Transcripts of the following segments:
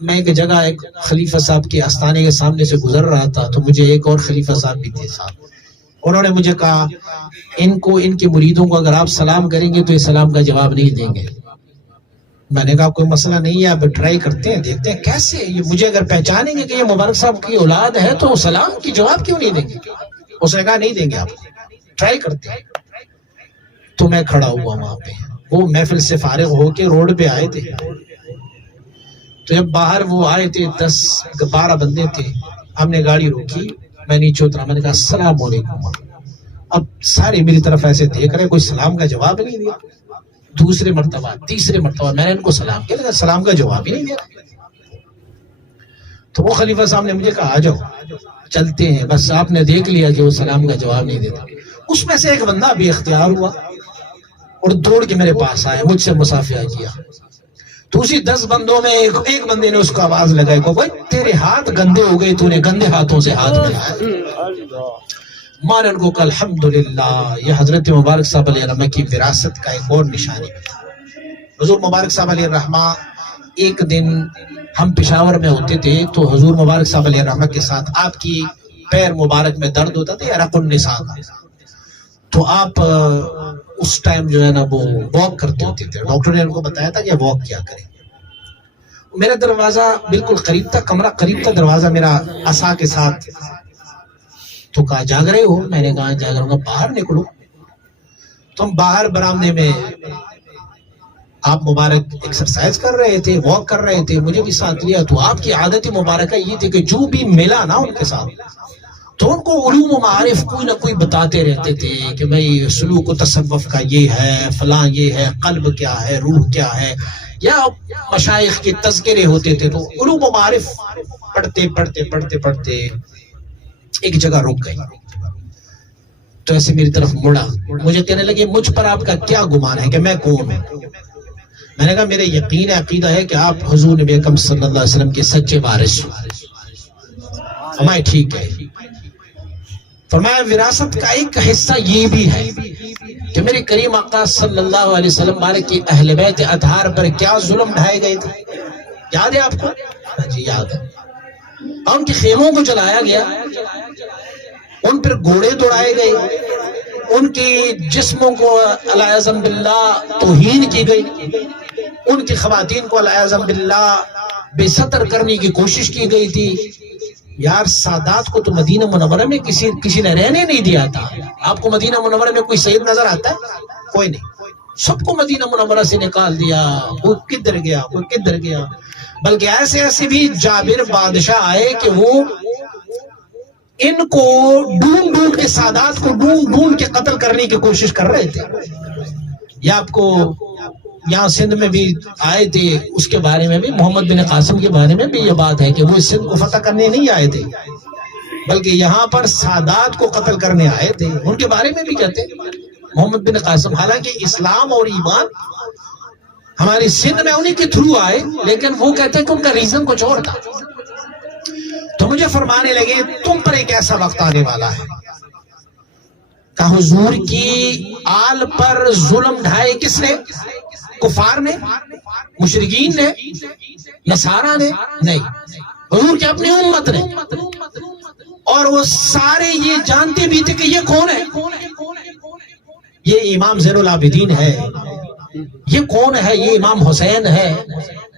میں ایک جگہ ایک خلیفہ صاحب کے آستانے کے سامنے سے گزر رہا تھا تو مجھے ایک اور خلیفہ صاحب بھی تھے صاحب، انہوں نے مجھے کہا ان کے مریدوں کو اگر آپ سلام کریں گے تو یہ سلام کا جواب نہیں دیں گے۔ میں نے کہا کوئی مسئلہ نہیں ہے، آپ ٹرائی کرتے ہیں، دیکھتے ہیں کیسے یہ مجھے اگر پہچانیں گے کہ یہ مبارک صاحب کی اولاد ہے تو سلام کی جواب کیوں نہیں دیں گے؟ اس نے کہا نہیں دیں گے، آپ ٹرائی کرتے ہیں۔ تو میں کھڑا ہوا وہاں پہ، وہ محفل سے فارغ ہو کے روڈ پہ آئے تھے، تو جب باہر وہ آئے تھے 10-12 بندے تھے، ہم نے گاڑی روکی، میں نیچے اترا، میں نے کہا السلام علیکم۔ اب سارے میری طرف ایسے دیکھ رہے، کوئی سلام کا جواب نہیں دیا۔ دوسرے مرتبہ تیسرے مرتبہ میں نے ان کو سلام کیا، لیکن سلام کا جواب ہی نہیں دیا۔ تو وہ خلیفہ صاحب نے مجھے کہا آ جاؤ چلتے ہیں، بس آپ نے دیکھ لیا کہ وہ سلام کا جواب نہیں دیتا۔ اس میں سے ایک بندہ بھی اختیار ہوا اور دوڑ کے میرے پاس آیا، مجھ سے مصافحہ کیا۔ تو اسی 10 بندوں میں ایک بندے نے اس کو آواز لگائی کہ بھائی تیرے ہاتھ گندے ہو گئے، تو نے گندے ہاتھوں سے ہاتھ ملایا۔ مارن کو کہ الحمدللہ، یہ حضرت مبارک صاحب علیہ الرحمہ کی وراثت کا ایک اور نشانی ہے۔ حضور مبارک صاحب علیہ الرحمہ ایک دن ہم پشاور میں ہوتے تھے تو حضور مبارک صاحب علیہ الرحمہ کے ساتھ آپ کی پیر مبارک میں درد ہوتا تھا، عرق النساء کا، تو آپ اس ٹائم جو ہے نا وہ واک کرتے ہوتے تھے۔ ڈاکٹر نے ان کو بتایا تھا کہ واک کیا کریں۔ میرا دروازہ بالکل قریب تھا، کمرہ قریب تھا، دروازہ میرا عصا کے ساتھ۔ تو کہا جاگ رہے ہو؟ میں نے کہا جاگ رہا ہوں۔ باہر نکلو۔ تو ہم باہر برآمدے میں، آپ مبارک ایکسرسائز کر رہے تھے، واک کر رہے تھے، مجھے بھی ساتھ لیا۔ تو آپ کی عادت مبارکہ یہ تھی کہ جو بھی ملا نا ان کے ساتھ تو ان کو علوم و معارف کوئی نہ کوئی بتاتے رہتے تھے کہ بھئی سلوک و تصوف کا یہ ہے، فلاں یہ ہے، قلب کیا ہے، روح کیا ہے، یا مشائخ کے تذکرے ہوتے تھے۔ تو علوم و معارف پڑھتے ایک جگہ رک گئی، تو ایسے میری طرف مڑا، مجھے کہنے لگے مجھ پر آپ کا کیا گمان ہے کہ میں کون ہوں؟ میں نے کہا میرے یقین عقیدہ ہے کہ آپ حضور نبی اکرم صلی اللہ علیہ وسلم کے سچے وارث ہو۔ فرمایا ٹھیک ہے۔ فرمایا وراثت کا ایک حصہ یہ بھی ہے کہ میرے کریم آقا صلی اللہ علیہ وسلم مالک کی اہل بیت اطہار پر کیا ظلم ڈھائے گئے تھے، یاد ہے آپ کو؟ جی یاد ہے۔ ان کے خیموں کو جلایا گیا، ان پر گھوڑے دوڑائے گئے، ان کے جسموں کو علیاذ باللہ توہین کی گئی، ان کی خواتین کو علیاذ باللہ بے ستر کرنے کی کوشش کی گئی تھی۔ یار سادات کو تو مدینہ منورہ میں کسی نے رہنے نہیں دیا تھا۔ آپ کو مدینہ منورہ میں کوئی سید نظر آتا ہے؟ کوئی نہیں، سب کو مدینہ منورہ سے نکال دیا، کوئی کدھر گیا کوئی کدھر گیا۔ بلکہ ایسے بھی جابر بادشاہ آئے کہ وہ ان کو ڈھونڈ کے سادات کو ڈھونڈ کے قتل کرنے کی کوشش کر رہے تھے۔ یا آپ کو یہاں سندھ میں بھی آئے تھے، اس کے بارے میں بھی محمد بن قاسم کے بارے میں بھی یہ بات ہے کہ وہ اس سندھ کو فتح کرنے نہیں آئے تھے، بلکہ یہاں پر سادات کو قتل کرنے آئے تھے۔ ان کے بارے میں بھی کہتے ہیں محمد بن قاسم، حالانکہ اسلام اور ایمان ہماری سندھ میں انہی کے تھرو آئے، لیکن وہ کہتے ہیں کہ ان کا ریزن کچھ اور تھا۔ تو مجھے فرمانے لگے تم پر ایک ایسا وقت آنے والا ہے کہ حضور کی آل پر ظلم ڈھائے کس نے؟ کفار نے، مشرکین نے، نصارہ نے؟ نہیں، حضور کی اپنی امت نے۔ اور وہ سارے یہ جانتے بھی تھے کہ یہ کون ہے، یہ امام زین العابدین ہے، یہ کون ہے، یہ امام حسین ہے،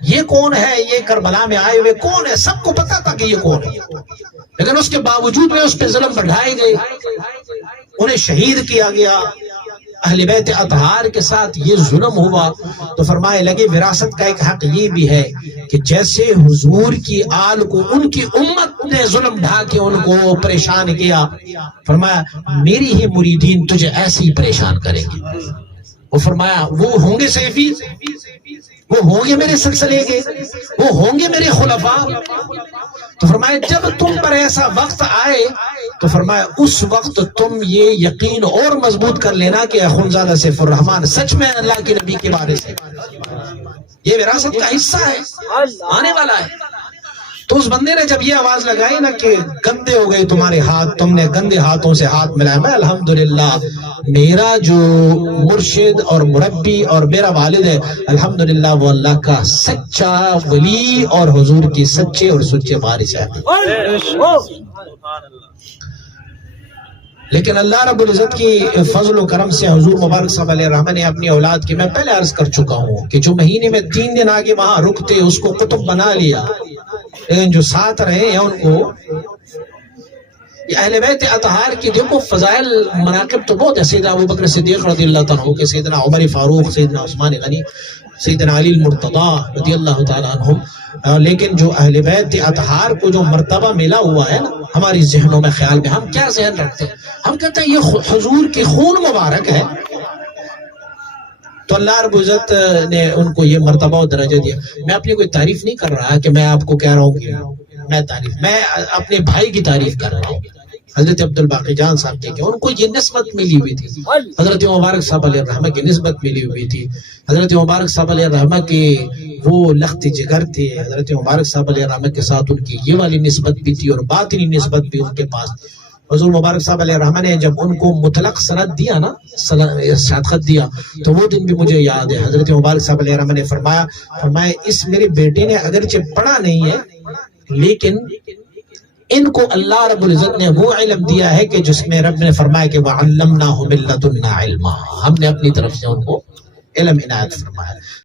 یہ کون ہے، یہ کربلا میں آئے ہوئے کون ہے، سب کو پتا تھا کہ یہ کون ہے۔ لیکن اس کے باوجود میں اس پہ ظلم بڑھائے گئے، انہیں شہید کیا گیا، اہل بیت اطہار کے ساتھ یہ ظلم ہوا۔ تو فرمائے لگے وراثت کا ایک حق یہ بھی ہے کہ جیسے حضور کی آل کو ان کی امت نے ظلم ڈھا کے ان کو پریشان کیا، فرمایا میری ہی مریدین تجھے ایسے ہی پریشان کریں گے۔ وہ فرمایا وہ ہوں گے سیفی، وہ ہوں گے میرے سلسلے کے، وہ ہوں گے میرے خلفاء۔ تو فرمایا جب تم پر ایسا وقت آئے تو فرمایا اس وقت تم یہ یقین اور مضبوط کر لینا کہ اخونزادہ سیف الرحمن سچ میں اللہ کے نبی کے بارے سے، یہ وراثت کا حصہ ہے، آنے والا ہے۔ تو اس بندے نے جب یہ آواز لگائی نا کہ گندے ہو گئے تمہارے ہاتھ، تم نے گندے ہاتھوں سے ہاتھ ملایا، میں الحمدللہ میرا جو مرشد اور مربی اور میرا والد ہے الحمدللہ وہ اللہ کا سچا ولی اور حضور کی سچے اور سچے وارث ہے۔ لیکن اللہ رب العزت کی فضل و کرم سے حضور مبارک صاحب علیہ الرحمہ نے اپنی اولاد کی، میں پہلے عرض کر چکا ہوں کہ جو مہینے میں 3 دن آگے وہاں رکتے اس کو قطب بنا لیا، لیکن جو ساتھ رہے ہیں ان کو یہ اہل بیت اطہار کی دیکھو فضائل مناقب تو بہت ہے، سیدنا ابو بکر صدیق رضی اللہ تعالیٰ عنہ، سیدنا عمر فاروق، سیدنا عثمان غنی، سیدنا علی المرتضیٰ رضی اللہ تعالیٰ عنہم، لیکن جو اہل بیت اطہار کو جو مرتبہ ملا ہوا ہے نا ہماری ذہنوں میں خیال میں، ہم کیا ذہن رکھتے ہیں؟ ہم کہتے ہیں یہ حضور کے خون مبارک ہے، تو اللہ رب العزت نے ان کو یہ مرتبہ و درجہ دیا۔ میں اپنی کوئی تعریف نہیں کر رہا کہ میں آپ کو کہہ رہا ہوں کہ میں اپنے بھائی کی تعریف کر رہا ہوں، حضرت عبد الباقی جان صاحب کے، ان کو یہ نسبت ملی ہوئی تھی، حضرت مبارک صاحب علیہ الرحمہ کی نسبت ملی ہوئی تھی، حضرت مبارک صاحب علیہ الرحمہ کے وہ لخت جگر تھے، حضرت مبارک صاحب علیہ الرحمہ کے ساتھ ان کی یہ والی نسبت بھی تھی اور باطنی نسبت بھی ان کے پاس۔ حضور مبارک صاحب علیہ الرحمہ نے جب ان کو مطلق سند دیا نا، صدقت دیا، تو وہ دن بھی مجھے یاد ہے، حضرت مبارک صاحب علیہ الرحمہ نے فرمایا اس میرے بیٹے نے اگرچہ پڑھا نہیں ہے لیکن ان کو اللہ رب العزت نے وہ علم دیا ہے کہ جس میں رب نے فرمایا کہ وَعَلَّمْنَاهُ مِن لَّدُنَّا عِلْمًا، ہم نے اپنی طرف سے ان کو علم عنایت فرمایا۔